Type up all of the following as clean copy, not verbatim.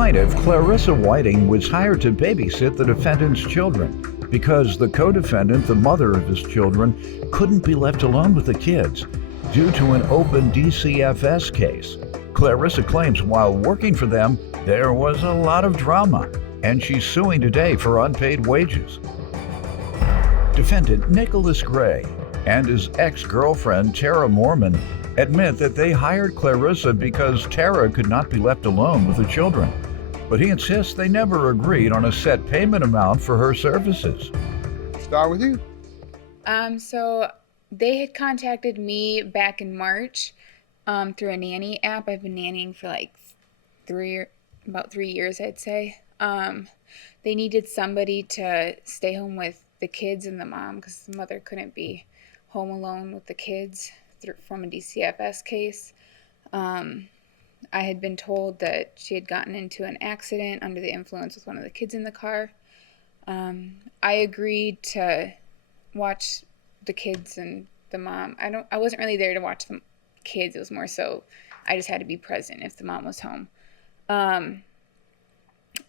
plaintiff, Clarissa Whiting, was hired to babysit the defendant's children because the co-defendant, the mother of his children, couldn't be left alone with the kids due to an open DCFS case. Clarissa claims while working for them, there was a lot of drama, and she's suing today for unpaid wages. Defendant Nicholas Gray and his ex-girlfriend Tara Mormon admit that they hired Clarissa because Tara could not be left alone with the children. But he insists they never agreed on a set payment amount for her services. Start with you. So they had contacted me back in March through a nanny app. I've been nannying for like about 3 years, I'd say. They needed somebody to stay home with the kids and the mom because the mother couldn't be home alone with the kids from a DCFS case. I had been told that she had gotten into an accident under the influence with one of the kids in the car. I agreed to watch the kids and the mom. I wasn't really there to watch the kids. It was more so I just had to be present if the mom was home. And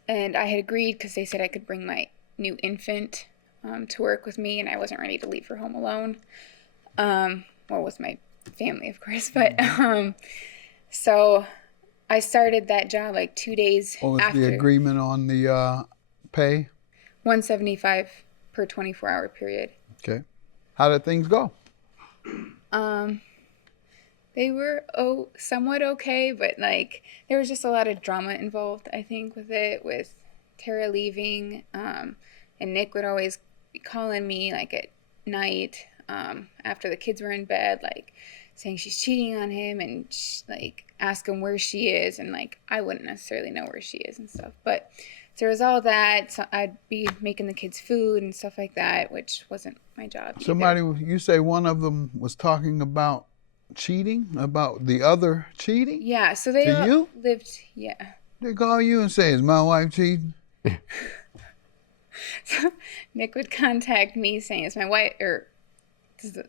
I had agreed because they said I could bring my new infant to work with me, and I wasn't ready to leave her home alone. Or with my family, of course. But so I started that job like 2 days after. What was the agreement on the pay? $175 per 24-hour period. Okay. How did things go? They were somewhat okay, but like there was just a lot of drama involved, I think, with it, with Tara leaving. And Nick would always be calling me like at night after the kids were in bed, like saying she's cheating on him and like ask him where she is. And like I wouldn't necessarily know where she is and stuff. But there was all that. So I'd be making the kids food and stuff like that, which wasn't my job. Somebody, you say one of them was talking about cheating, about the other cheating? Yeah, so they all lived, yeah. They call you and say, is my wife cheating? So Nick would contact me saying, is my wife, or this is a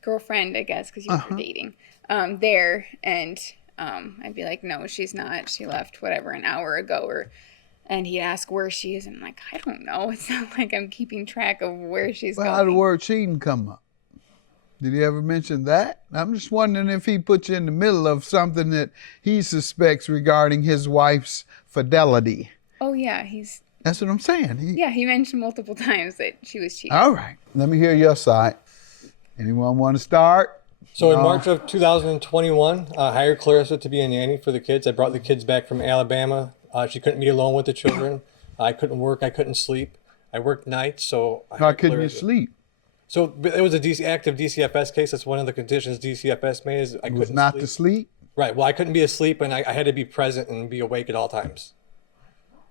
girlfriend, I guess, because you were dating, there. And I'd be like, no, she's not. She left, whatever, an hour ago. And he'd ask where she is. And I'm like, I don't know. It's not like I'm keeping track of where she's going. How did the word cheating come up? Did he ever mention that? I'm just wondering if he put you in the middle of something that he suspects regarding his wife's fidelity. Oh, yeah. That's what I'm saying. He mentioned multiple times that she was cheating. All right. Let me hear your side. Anyone want to start? So in March of 2021, I hired Clarissa to be a nanny for the kids. I brought the kids back from Alabama. She couldn't be alone with the children. I couldn't work. I couldn't sleep. I worked nights, so How couldn't you sleep? So it was a active DCFS case. That's one of the conditions DCFS made is I couldn't not sleep. to sleep? Right. Well, I couldn't be asleep, and I had to be present and be awake at all times.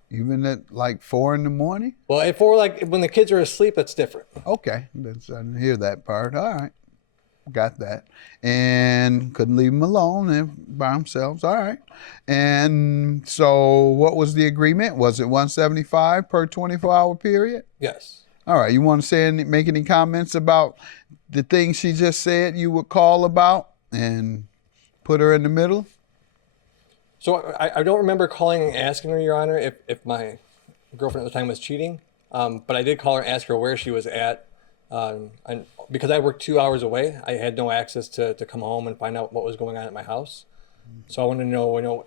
Even at like 4 in the morning? Well, when the kids are asleep, that's different. Okay. I didn't hear that part. All right. Got that. And couldn't leave them alone by themselves. All right. And so what was the agreement? Was it $175 per 24-hour period? Yes. All right. You want to make any comments about the things she just said you would call about and put her in the middle? So I don't remember calling and asking her, Your Honor, if my girlfriend at the time was cheating. But I did call her and ask her where she was at. And because I worked 2 hours away, I had no access to come home and find out what was going on at my house. So I wanted to know,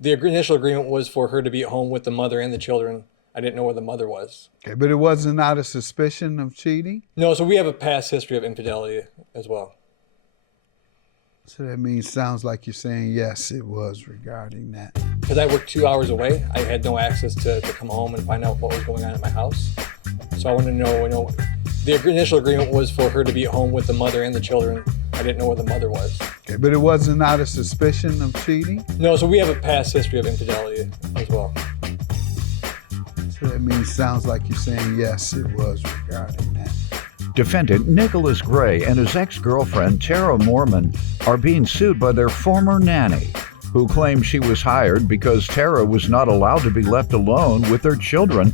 the initial agreement was for her to be at home with the mother and the children. I didn't know where the mother was. Okay, but it wasn't out of suspicion of cheating? No, so we have a past history of infidelity as well. So that means, sounds like you're saying, yes, it was regarding that. Because I worked 2 hours away, I had no access to come home and find out what was going on at my house. So I wanted to know, the initial agreement was for her to be at home with the mother and the children. I didn't know where the mother was. Okay, but it wasn't out of suspicion of cheating? No, so we have a past history of infidelity as well. So that means, sounds like you're saying, yes, it was regarding that. Defendant Nicholas Gray and his ex-girlfriend Tara Mormon are being sued by their former nanny, who claims she was hired because Tara was not allowed to be left alone with their children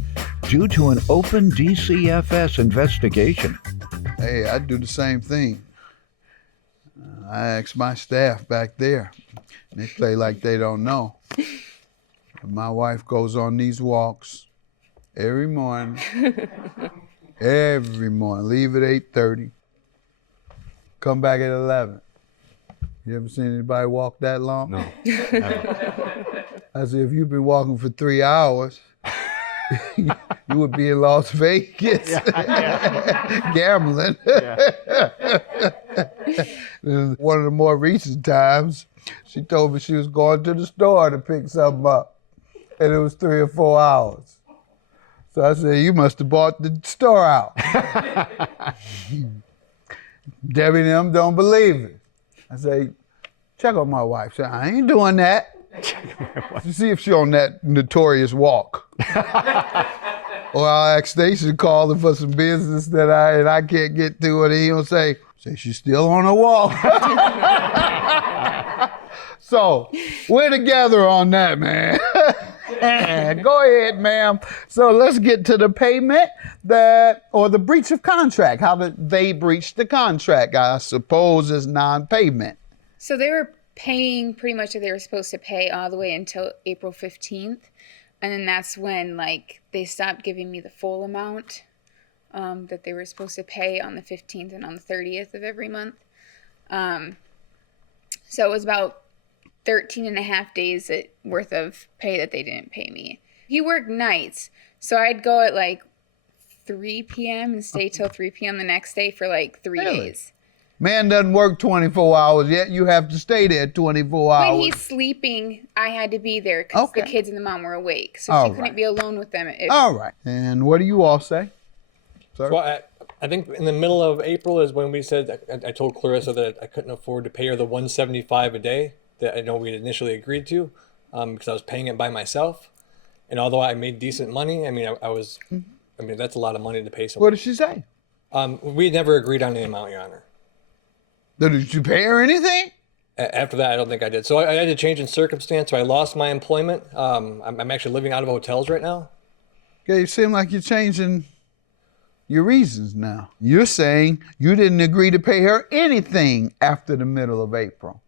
due to an open DCFS investigation. Hey, I do the same thing. I ask my staff back there. They play like they don't know. My wife goes on these walks every morning. Every morning. Leave at 8:30. Come back at 11. You ever seen anybody walk that long? No. Never. I said, if you've been walking for 3 hours, you would be in Las Vegas gambling. One of the more recent times, she told me she was going to the store to pick something up, and it was 3 or 4 hours. So I said, you must have bought the store out. Debbie and them don't believe it. I say, check on my wife. She said, I ain't doing that. You see if she on that notorious walk. Or I'll ask Stacy to call her for some business that I can't get to, and he'll say she's still on her walk. So we're together on that, man. Go ahead, ma'am. So let's get to the payment or the breach of contract. How did they breach the contract? I suppose is non-payment. So they were paying pretty much what they were supposed to pay all the way until April 15th. And then that's when, like, they stopped giving me the full amount that they were supposed to pay on the 15th and on the 30th of every month. So it was about 13 and a half days worth of pay that they didn't pay me. He worked nights, so I'd go at like 3 p.m. and stay till 3 p.m. the next day for like 3 Really? days. Man doesn't work 24 hours yet. You have to stay there 24 hours. When he's sleeping, I had to be there because Okay. the kids and the mom were awake. So All she couldn't right. be alone with them. All right. And what do you all say? Sir? So I think in the middle of April is when we said, I told Clarissa that I couldn't afford to pay her the $175 a day that I know we'd initially agreed to because I was paying it by myself. And although I made decent money, I mean, that's a lot of money to pay someone. What did she say? We never agreed on the amount, Your Honor. Did you pay her anything? After that, I don't think I did. So I had a change in circumstance. So I lost my employment. I'm actually living out of hotels right now. Okay, you seem like you're changing your reasons now. You're saying you didn't agree to pay her anything after the middle of April.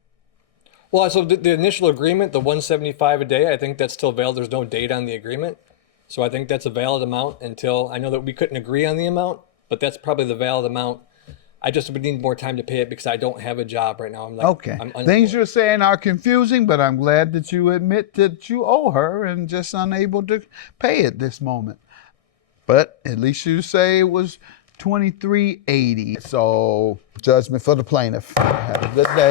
Well, so the initial agreement, the $175 a day, I think that's still valid. There's no date on the agreement. So I think that's a valid amount until I know that we couldn't agree on the amount, but that's probably the valid amount. I just would need more time to pay it because I don't have a job right now. Okay. I'm unemployed. Things you're saying are confusing, but I'm glad that you admit that you owe her and just unable to pay at this moment. But at least you say it was $23.80. So judgment for the plaintiff. Have a good day.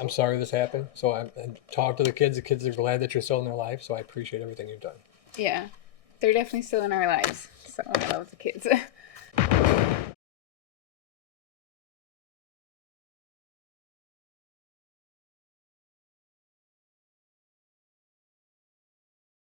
I'm sorry this happened. So I talked to the kids. The kids are glad that you're still in their life. So I appreciate everything you've done. Yeah, they're definitely still in our lives. So I love the kids.